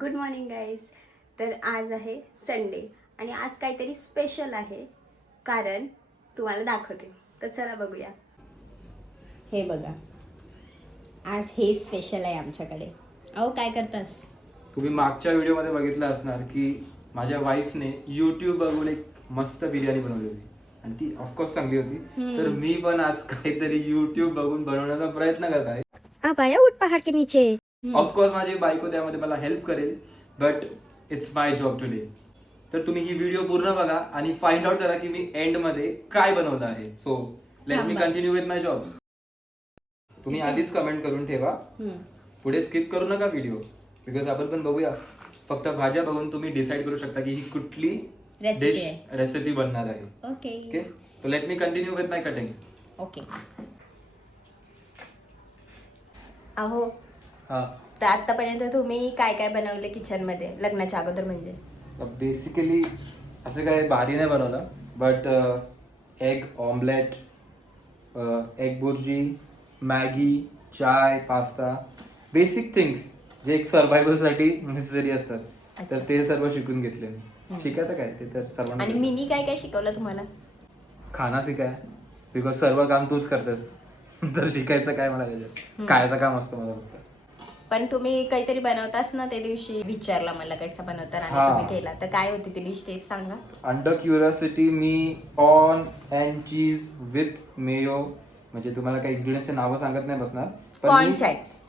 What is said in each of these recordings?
Good morning guys. तर आज आहे संडे आणि आज काहीतरी स्पेशल आहे, कारण तुम्हाला दाखवते. तर चला बघूया. हे बघा, आज हे स्पेशल आहे आमच्याकडे. अहो काय करतास? तुम्ही मागच्या व्हिडिओमध्ये बघितलं असणार की माझ्या वाईफने यूट्यूब बघून एक मस्त बिर्याणी बनवली होती आणि ती ऑफकोर्स चांगली होती. तर मी पण आज काहीतरी यूट्यूब बघून बनवण्याचा प्रयत्न करत आहे. बाया उठ पहाड के नीचे. ऑफकोर्स माझी बायको त्यामध्ये मला हेल्प करेल, but it's my job today. तर तुम्ही ही व्हिडिओ पूर्ण बघा आणि फाइंड आउट करा की मी एंड मध्ये काय बनवलं आहे. So let me continue with my job. तुम्ही आधीच कमेंट करून ठेवा, पुढे स्किप करू नका व्हिडिओ, बिकॉज आपण पण बघूया. फक्त भाज्या बघून तुम्ही डिसाइड करू शकता की ही कुठली डिश रेसिपी बनणार आहे. ओके, तो let me continue with my cutting. Okay. अहो हा, तर आतापर्यंत तुम्ही काय काय बनवले किचन मध्ये लग्नाच्या अगोदर? म्हणजे बेसिकली असं काय भारी नाही बनवलं, but egg omelette, egg bhurji, Maggi, चाय, पास्ता, बेसिक थिंग्स जे एक सर्वायवलसाठी नेसेसरी असतात. तर ते सर्व शिकून घेतले मी. शिकायचं काय ते तर सर्वांना. आणि मीनी काय काय शिकवलं तुम्हाला? खाना शिकाय, बिकॉज सर्व काम तूच करतेस. तर शिकायचं काय मला त्याच्यात, खायचं काम असतं मला फक्त. पण तुम्ही काहीतरी बनवतास ना, त्या दिवशी विचारला मला कसं बनवता आणि तुम्ही केला. तर काय होती ती डिश ते सांगा. Under curiosity me corn and cheese with Mayo, म्हणजे तुम्हाला काही इंग्रेडियंटचे नावं सांगत नाही बसणार.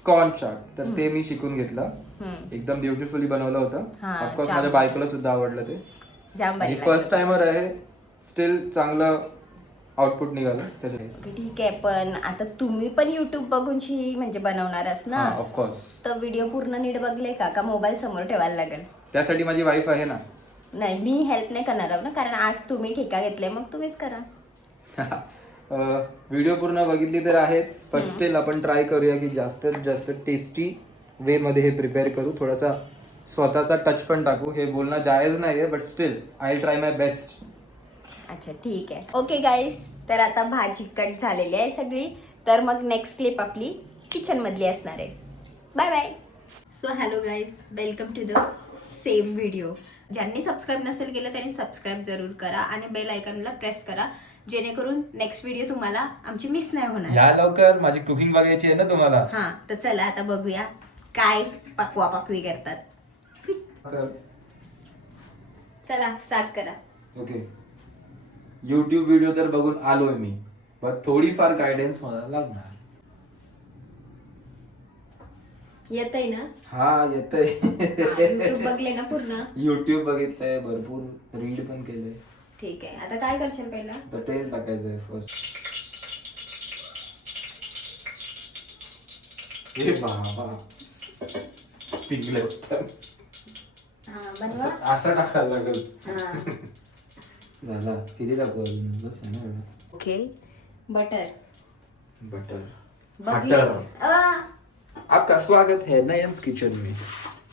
कॉर्न चाट तर ते मी शिकून घेतलं. एकदम ब्युटिफुली बनवलं होतं. ऑफकोर्स माझ्या बायकोला सुद्धा आवडलं ते. फर्स्ट टाइमर आहे, स्टील चांगलं आउटपुट निघालं त्याच्यात. ठीक आहे. पण आता तुम्ही पण युट्यूब बघून म्हणजे बनवणारच ना? ऑफकोर्स. तर व्हिडिओ पूर्ण नीट बघले का मोबाईल समोर ठेवायला लागेल? त्यासाठी माझी वाईफ आहे ना. नाही, मी हेल्प नाही करणार ना, कारण आज तुम्ही ठेका घेतले, मग तुम्हीच करा. व्हिडिओ पूर्ण बघितली तर आहेच, पण स्टील आपण ट्राय करूया की जास्तीत जास्त टेस्टी वे मध्ये हे प्रिपेअर करू. थोडासा स्वतःचा टच पण टाकू. हे बोलणं जायज नाहीये, but still I try my best. अच्छा ठीक आहे. ओके गाईस, तर आता भाजी कट झालेली आहे सगळी. तर मग नेक्स्ट क्लिप आपली किचन मधली असणार आहे. Bye bye. So hello guys, welcome to the same video. ज्यांनी सबस्क्राईब नसेल केलं त्यांनी सबस्क्राईब जरूर करा आणि बेल आयकॉनला प्रेस करा, जेणेकरून नेक्स्ट व्हिडिओ तुम्हाला आमची मिस नाही होणार. या लवकर, माझी कुकिंग बघायची आहे ना तुम्हाला. हा, तर चला आता बघूया काय पकवा पकवी करतात. चला स्टार्ट करा. ओके, युट्यूब व्हिडिओ तर बघून आलोय मी, पण थोडीफार गायडन्स मला लागणार. येतंय ना? हा येतंय. युट्यूब बघले ना पूर्ण? युट्यूब बघितलंय, भरपूर रीड पण केलंय. ठीक आहे. आता काय करशील पहिला? तर तेल टाकायचंय फर्स्ट. हे बाबा पिंगले असं टाकायला लागेल. झाला, किती टाकू अजून? बस आहे ना. ओके. बटर आपका स्वागत है नयन्स किचन में.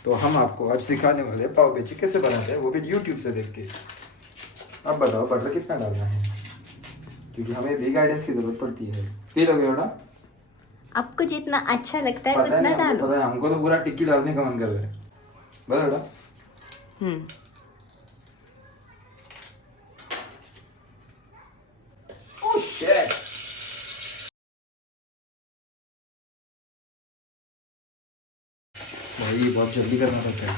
तो हम आपको आज सिखाने वाले हैं पाव भाजी कैसे बनाते हैं, वो भी यूट्यूब से देख के. अब बताओ बटर कितना डालना है, क्योंकि हमें भी गाइडेंस की जरूरत पड़ती है. ये लोगे थोड़ा, आपको जितना अच्छा लगता है उतना डालो. हमको तो पूरा टिक्की डालने का मन कर रहा है. बस थोड़ा. भाई बहुत जल्दी करना पड़ता है.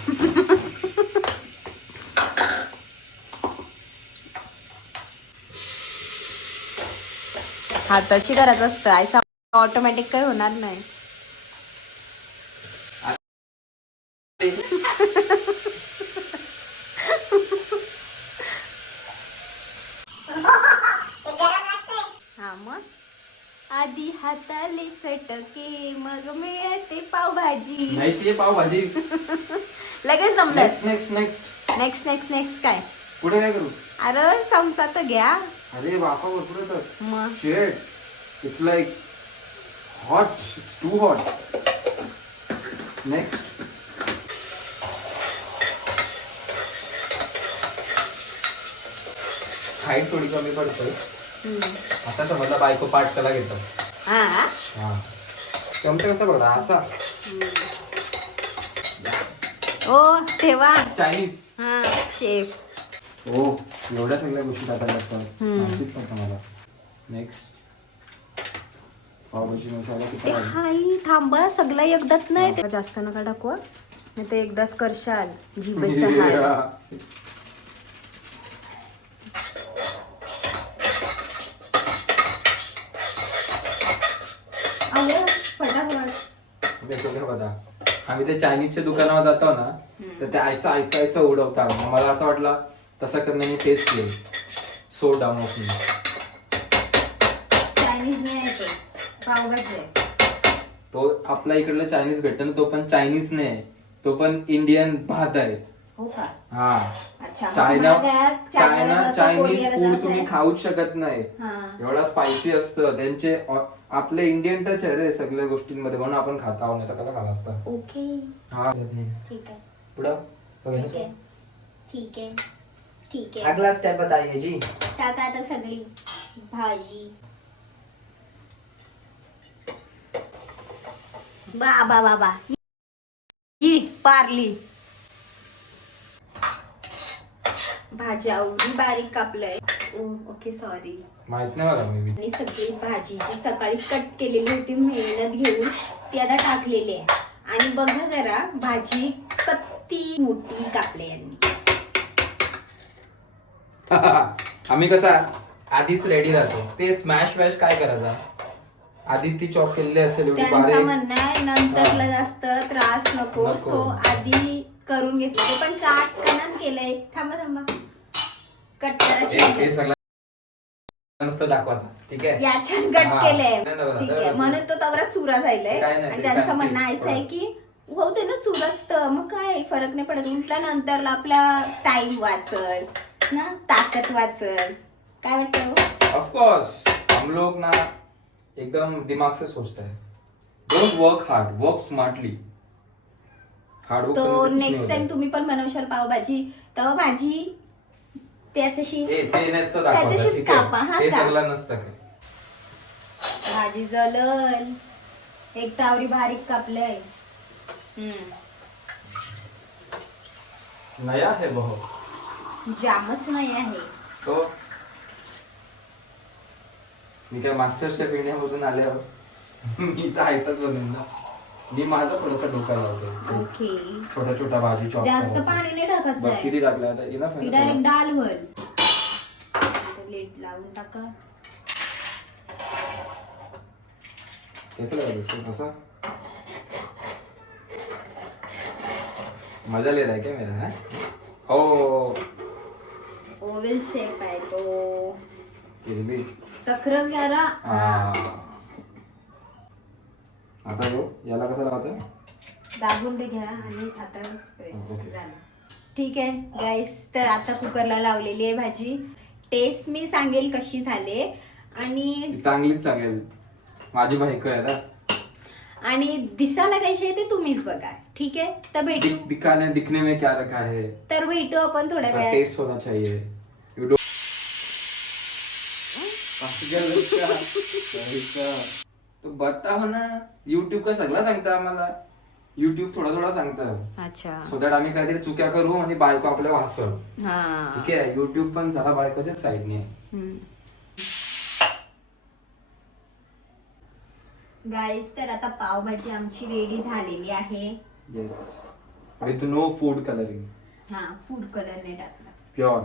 हा, तशी करायचं असतं. ऐसा ऑटोमॅटिक काही होणार नाही. हा, मग आधी हाताले चटके मग मिळते पावभाजी. नाही चाहिए पावभाजी. लगेच जमलं. नेक्स्ट नेक्स्ट काय पुढे काय करू? अरे चमचा तर घ्या. अरे बापा भरपूर येतात. मग शेट, it's like hot, it's too hot. Next height थोडी कमी पडते. आता समजला बायको पाठ त्याला घेतो. हा चमचा कसा बघा असा. ओ ठेवा. चायनीज. हा शेफ. हो एवढ्या सगळ्या गोष्टी टाकायला लागतात. हम्म. माहितीच नव्हतं मला. नेक्स्ट पावभाजी मसाला किती आहे? हाई थांबा सगळं एकदाच नाही ते जास्त नका टाकू हं. नाही ते एकदाच करशाल जिभेचा हाल. आलं फटाफट. हे बघा आम्ही ते चायनीजच्या दुकानावर जातो ना तर ते आयचं उडवतात. मग मला असं वाटलं तसं करण्याने टेस्ट केली. So down of me. Chinese नाही आहे तो पावभाजी आहे. तो आपल्या इकडलं चायनीज भेटतो ना तो पण चायनीज नाही, तो पण इंडियन भात आहे. हो का? हा अच्छा मग चायना तुम्हाला काय चायनाला जायचं, चायनीज कोरियाला फूड जायचं तुम्ही आहे? खाऊच शकत नाही. हा. एवढा स्पायसी असतं त्यांचे. आपले इंडियन टच आहे रे सगळ्या गोष्टींमध्ये म्हणून आपण खात आहोत, नाही तर कसं खात असतं. ओके हा ठीक आहे पुढं ठीक आहे ठीक आहे ठीक आहे. अगला स्टेप बताइए जी. टाका आता सगळी भाजी. बाबा बाबा ही पारली भाजी आवडी बारीक कापलंय. Okay sorry. माहित नाही मला मी. आणि सगळी भाजी जी सकाळी कट केलेली होती मेहनत घेऊन ती आता टाकलेली आहे. आणि बघा जरा भाजी किती मोठी कापली यांनी. आम्ही कसा आधीच रेडी राहतो. ते स्मॅश वॅश काय करायचा, आधी ती चॉप केलेली असेल एवढी त्यांचं बारीक. म्हणणं आहे नंतरला जास्त त्रास नको नको. सो आधी करून घेतलं. ते पण काट कनान केलंय. थांबा कट हे करायची सगळं नुसतं दाखवायचं. ठीक आहे या छान कट हा. केलंय. नाही, नाही, ठीक नाही, आहे म्हणून तो तवरा चुरा जायलाय. काय नाही, आणि ते त्यांचं fancy. म्हणणं असं आहे की होते ना चुराच तर मग काय फरक नाही पडत. उलटा नंतरला आपला टाइम वाचल ना, ताकद वाचल. काय वाटतं? ऑफ कोर्स हम लोग ना एकदम दिमाग से सोचते हैं. Don't work hard, work smartly. Hard work तो नेक्स्ट टाइम तुम्ही पण बनवशाल पावभाजी तर भाजी त्याच्याशी त्याच्याशीच ठीक कापा. आहे हा ते का सगळं नसतं काय. भाजी जलल. एक तावरी बारीक कापलंय. नया है बहुत. जामच नाही आहे. तो मी काय मास्टर शेफ इंडियामधून आल्यावर मी तर आयताच बनवेन ना. मी माझा थोडासा डोका लावतो. ओके छोटा छोटा भाजी चॉप जास्त पाणी नाही टाकायचं बघ आहे. किती टाकलं आता इनफ ती आहे डायरेक्ट ना. डाल भर. लेट लावून टाका. कैसा लगा दोस्तों ऐसा मजा ले रहा है क्या मेरा है? ओ ओव्हल शेप आहे तो. फिर भी तक्र करा. आता यो याला कसं लावायचं? दाबून घ्या आणि आता प्रेस ओके. झालं. ठीक आहे गाईस तर आता कुकरला लावलेली आहे भाजी. टेस्ट मी सांगेल कशी झाले. आणि चांगलीच सांगेल. माझी बायको आहे ना. आणि दिसायला कशी आहे ते तुम्हीच बघा. ठीक आहे तर भेटू. दिखने में क्या रखा है, तर भेटू आपण थोड्या वेळात. टेस्ट होना चाहिए. You don't- तो बताओ ना. युट्यूब का सगळं सांगता आम्हाला. युट्यूब थोडा थोडा सांगतं अच्छा सो दॅट आम्ही काहीतरी चुक्या करू आणि बायको आपल्या वाचव. हा ठीक आहे युट्यूब पण जरा बायकोच्याच साईडने आहे. गाईस तर आता पावभाजी आमची रेडी झालेली आहे. Yes with no food colouring. हा फूड कलर नाही टाकला. प्योर.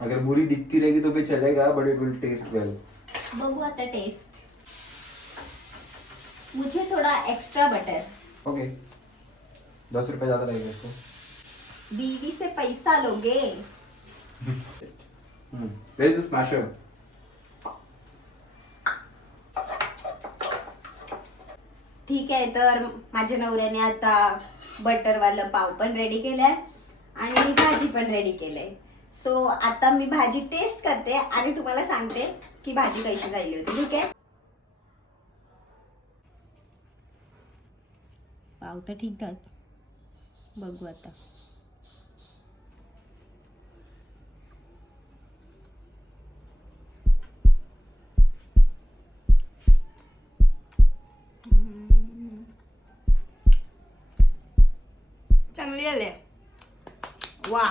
अगर बुरी दिखती रहेगी तो भी चलेगा बट इट विल टेस्ट वेल. बघू आता टेस्ट. मुझे थोड़ा एक्स्ट्रा बटर. ओके 10 रुपए ज्यादा लगेगा इसको. बीवी से पैसा लोगे. Where is the smasher? ठीक आहे तर माझ्या नवऱ्याने आता बटरवालं पाव पण रेडी केलाय आणि भाजी पण रेडी केलंय. सो आता मी भाजी टेस्ट करते आणि तुम्हाला सांगते की भाजी कशी झाली होती. ठीक आहे. पाव तर ठीक ठाक. बघू आता. चांगली लवली आले वा.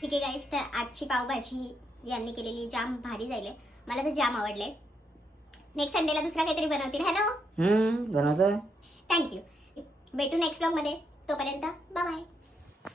ठीक आहे गाईस, तर आजची पावभाजी यांनी केलेली जाम भारी जाईल. मला तर जाम आवडले. नेक्स्ट संडेला दुसरा काहीतरी बनवतील है ना. बनवतो. थँक्यू. भेटू नेक्स्ट ब्लॉगमध्ये. तोपर्यंत बाय बाय.